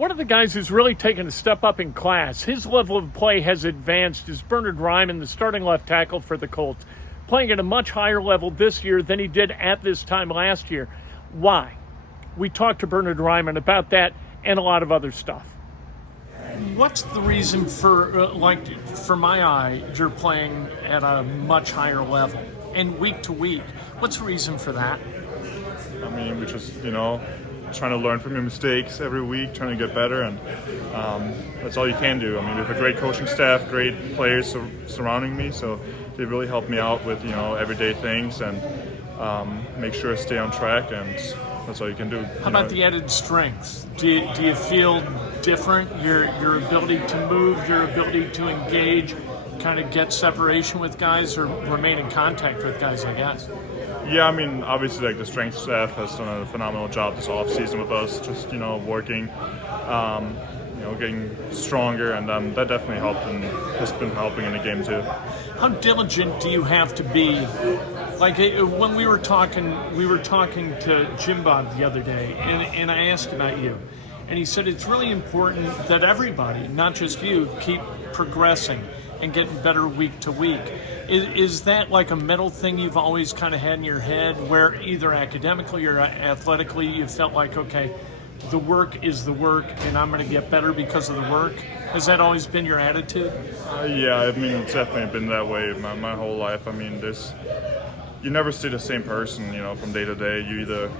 One of the guys who's really taken a step up in class, his level of play has advanced, is Bernhard Raimann, the starting left tackle for the Colts, playing at a much higher level this year than he did at this time last year. Why? We talked to Bernhard Raimann about that and a lot of other stuff. What's the reason for my eye, you're playing at a much higher level? And week to week, what's the reason for that? I mean, we just, trying to learn from your mistakes every week, trying to get better, and that's all you can do. I mean, we have a great coaching staff, great players surrounding me, so they really help me out with, everyday things and make sure I stay on track, and that's all you can do. How about the added strength? Do you feel different? Your ability to move, your ability to engage, kind of get separation with guys or remain in contact with guys, I guess? Yeah, I mean, obviously, the strength staff has done a phenomenal job this off-season with us, just, working, getting stronger, and that definitely helped and has been helping in the game, too. How diligent do you have to be? Like, when we were talking to Jim Bob the other day, and I asked about you, and he said it's really important that everybody, not just you, keep progressing and getting better week to week. Is that like a mental thing you've always kind of had in your head, where either academically or athletically you felt like, okay, the work is the work and I'm going to get better because of the work? Has that always been your attitude? Yeah, I mean, it's definitely been that way my whole life. I mean, you never stay the same person, from day to day. You either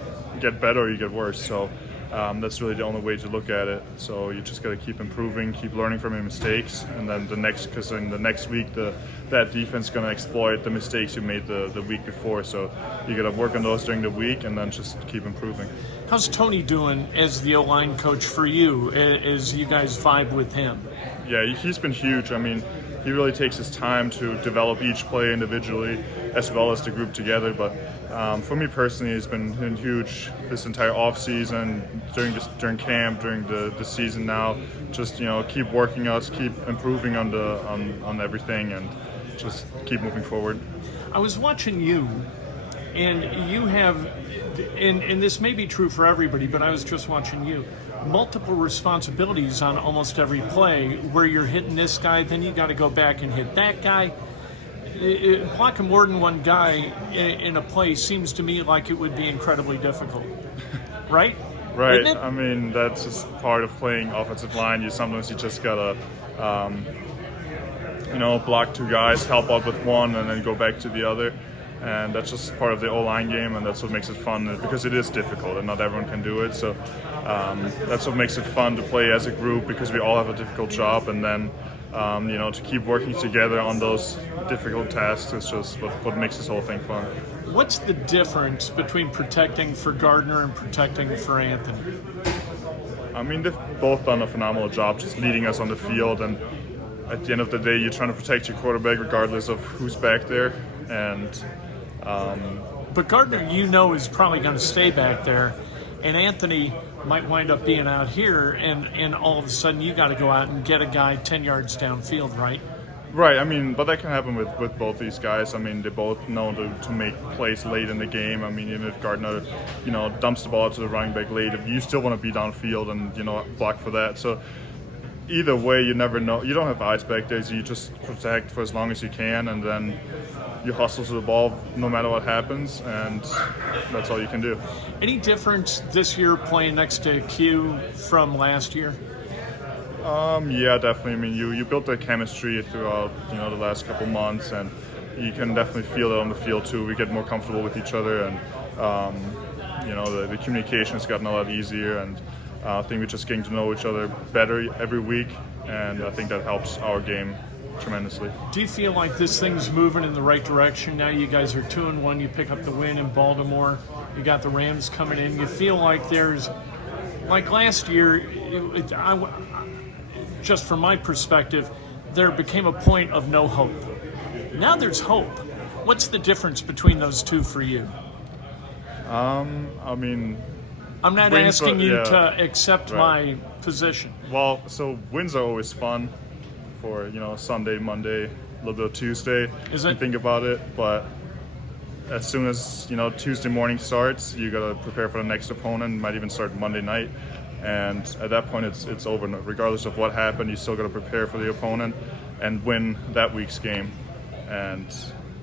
get better or you get worse. So that's really the only way to look at it. So you just got to keep improving, keep learning from your mistakes, and then because in the next week that defense is going to exploit the mistakes you made the week before. So you got to work on those during the week and then just keep improving. How's Tony doing as the O-line coach for you, as you guys vibe with him? Yeah, he's been huge. I mean, he really takes his time to develop each player individually as well as the group together. But for me personally, it's been huge this entire off season, during camp, during the season now. Just keep working us, keep improving on everything, and just keep moving forward. I was watching you, and you have, and this may be true for everybody, but I was just watching you. Multiple responsibilities on almost every play, where you're hitting this guy, then you got to go back and hit that guy. Blocking more than one guy in a play seems to me like it would be incredibly difficult, right? Right. I mean, that's just part of playing offensive line. Sometimes you just gotta, block two guys, help out with one, and then go back to the other. And that's just part of the O-line game, and that's what makes it fun, because it is difficult and not everyone can do it. So that's what makes it fun to play as a group, because we all have a difficult job, and then to keep working together on those difficult tasks is just what makes this whole thing fun. What's the difference between protecting for Gardner and protecting for Anthony? I mean, they've both done a phenomenal job just leading us on the field, and at the end of the day, you're trying to protect your quarterback regardless of who's back there. And but Gardner, is probably going to stay back there, and Anthony might wind up being out here, and all of a sudden you got to go out and get a guy 10 yards downfield, right? Right. I mean, but that can happen with both these guys. I mean, they both know to make plays late in the game. I mean, even if Gardner, dumps the ball to the running back late, you still want to be downfield and block for that. So either way, you never know. You don't have eyes back there, so you just protect for as long as you can, and then you hustle to the ball no matter what happens, and that's all you can do. Any difference this year playing next to Q from last year? Yeah, definitely. I mean, you built that chemistry throughout the last couple months, and you can definitely feel it on the field too. We get more comfortable with each other, and the communication has gotten a lot easier, and I think we're just getting to know each other better every week, and I think that helps our game tremendously. Do you feel like this thing's moving in the right direction now? You guys are 2-1. You pick up the win in Baltimore. You got the Rams coming in. You feel like there's, like last year, just from my perspective, there became a point of no hope. Now there's hope. What's the difference between those two for you? I mean, I'm not asking you to accept my position. Well, so wins are always fun for, Sunday, Monday, a little bit of Tuesday. Is it? You think about it, but as soon as, Tuesday morning starts, you got to prepare for the next opponent. It might even start Monday night. And at that point, it's over. Regardless of what happened, you still got to prepare for the opponent and win that week's game. And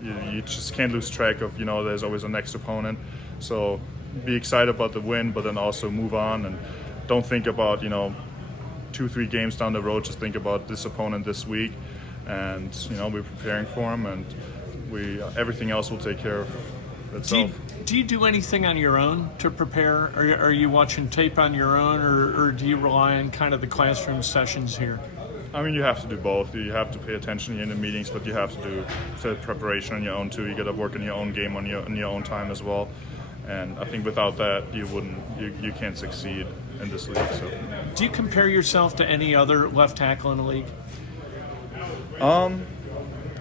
you just can't lose track of, there's always a next opponent. So be excited about the win, but then also move on and don't think about, 2-3 games down the road. Just think about this opponent this week, and we're preparing for him, and everything else will take care of itself. Do you do anything on your own to prepare? Are you watching tape on your own, or do you rely on kind of the classroom sessions here? I mean, you have to do both. You have to pay attention in the meetings, but you have to do preparation on your own too. You got to work in your own game on your own time as well. And I think without that, you can't succeed in this league. So, do you compare yourself to any other left tackle in the league?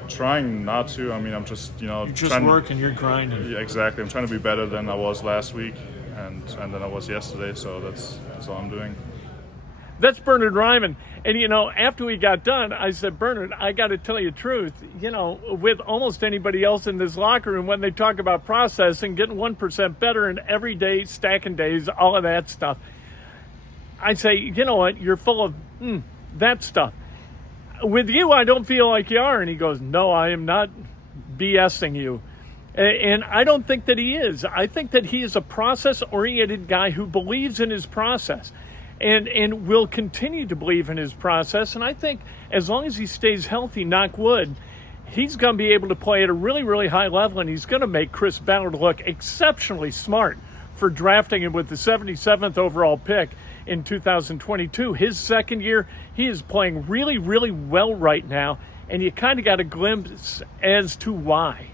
Trying not to. I mean, I'm just You're just working. You're grinding. Yeah, exactly. I'm trying to be better than I was last week, and than I was yesterday. So that's all I'm doing. That's Bernhard Raimann. And, after we got done, I said, Bernhard, I got to tell you the truth. With almost anybody else in this locker room, when they talk about processing, getting 1% better and every day, stacking days, all of that stuff, I say, you know what, you're full of that stuff. With you, I don't feel like you are. And he goes, no, I am not BSing you. And I don't think that he is. I think that he is a process-oriented guy who believes in his process and will continue to believe in his process. And I think as long as he stays healthy, knock wood, he's going to be able to play at a really, really high level, and he's going to make Chris Ballard look exceptionally smart for drafting him with the 77th overall pick in 2022. His second year, he is playing really, really well right now, and you kind of got a glimpse as to why.